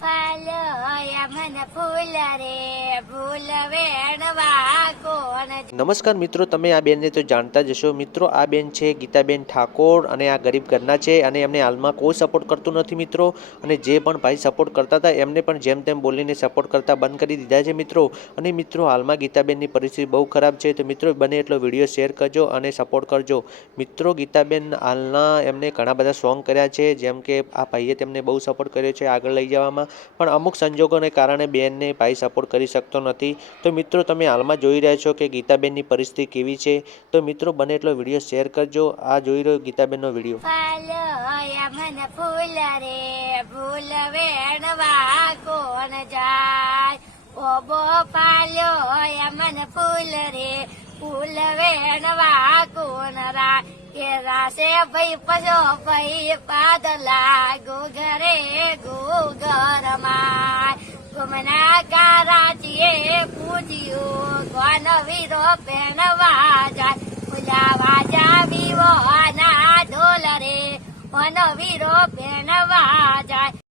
પાલયા મન ફૂલ રે ફૂલ વેણવા. નમસ્કાર મિત્રો, તમે આ બેનને તો જાણતા જ હશો. મિત્રો, આ બેન છે ગીતાબેન ઠાકોર અને આ ગરીબ ઘરના છે અને એમને હાલમાં કોઈ સપોર્ટ કરતું નથી મિત્રો. અને જે પણ ભાઈ સપોર્ટ કરતા હતા, એમને પણ જેમ તેમ બોલીને સપોર્ટ કરતા બંધ કરી દીધા છે મિત્રો. અને મિત્રો, હાલમાં ગીતાબેનની પરિસ્થિતિ બહુ ખરાબ છે. તો મિત્રો, બને એટલો વીડિયો શેર કરજો અને સપોર્ટ કરજો. મિત્રો, ગીતાબેન હાલના એમને ઘણા બધા સોંગ કર્યા છે. જેમ કે આ ભાઈએ તેમને બહુ સપોર્ટ કર્યો છે આગળ લઈ જવામાં. પણ અમુક સંજોગોને કારણે બેનને ભાઈ સપોર્ટ કરી શકતો નથી. તો મિત્રો, તમે હાલમાં જોઈ રહ્યા છો કે ગીતાબેનની પરિસ્થિતિ કેવી છે? તો મિત્રો, બને એટલો વીડિયો શેર કરજો. આ જોઈ રહ્યો ગીતાબેનનો વીડિયો. ફૂલ રે ફૂલ વેણવા કોણ જાય? ઓબો પાલ્યો મન ફૂલ રે ફૂલ વેણવા કોણ રા કે ભાઈ પજો ભાઈ પાદલા ગોગરે વીરો પહેણવા જાય. ફુલાવા વિવો ના ઢોલ રે. મનો વીરો પહેણવા જાય.